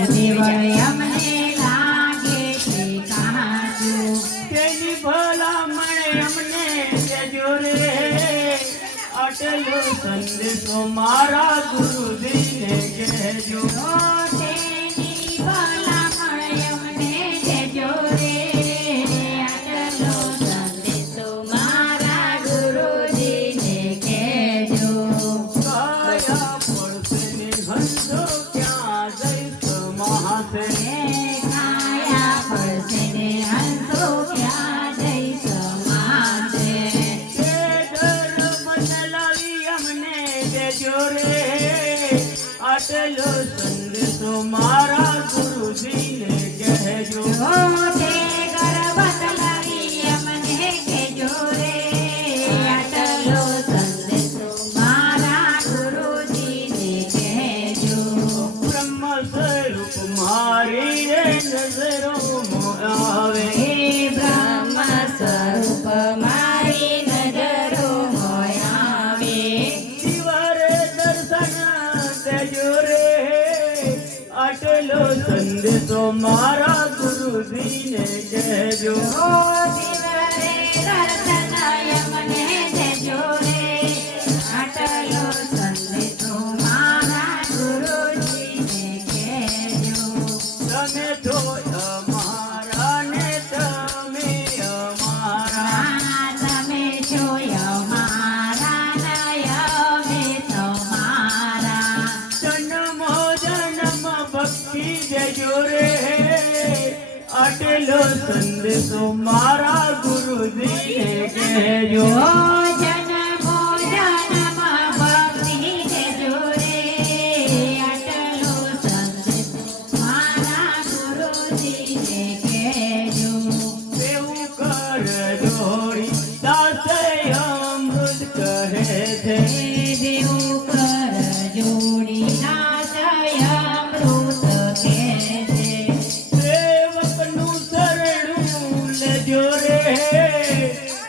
અમને લાગે છે કાચું તેની ભલામણ અમને દેજો રે આટલો સંદેશો મારા ગુરુજીને કહેજો તેની ભલામણ અમને દેજો રે આટલો સંદેશો મારા ગુરુજીને કહેજો કયા પડશે ને હંસો ક્યાં જઈશ મહાસે કાયા પડશે ને હંસો ક્યાં જઈશ માસે એ ધર્મ ચલાવી અમને દેજો રે આટલો સંદેશો મારા ગુરુજીને કહેજો તે ગર્વ ચલાવી અમને કહેજો રે આટલો સંદેશો મારા ગુરુજીને કહેજો બ્રહ્મ સ્વરૂપ મારી રે નજરો આવે હે બ્રહ્મ સ્વરૂપ મારી નજરો મોય આવે શિવરે દર્શન દેજો રે આટલો સંદેશો મારા ગુરુજીને કહેજો ઓ શિવરે દર્શન અમને દેજો રે આટલો સંદેશો મારા ગુરુજીને કહેજો તમે તો અમારા ને તમે અમારા તમે છો અમારા નય અમે તમારા જન્મો જન્મ ભક્તિ દેજો રે આટલો સંદેશો મારા ગુરુજીને કહેજો જન્મો જન્મ ભક્તિ દેજો રે આટલો સંદેશો મારા ગુરુજીને કહેજો એવું કર જોડી દાસે અમૃત કહે છે દેવું કર જોડી નાશય અમૃત કહે છે સેવકનું શરણું લેજો રે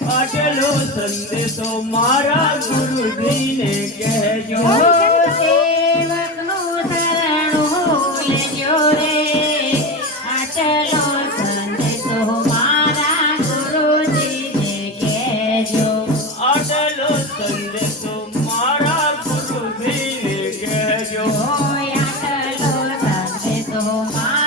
આટલો સંદેશો મારા ગુરુજીને કહેજો સેવકનું શરણું લેજો રે આટલો સંદેશો મારા ગુરુજીને કહેજો આટલો સંદેશો મારા ગુરુજીને કહેજો આટલો સંદેશો મારા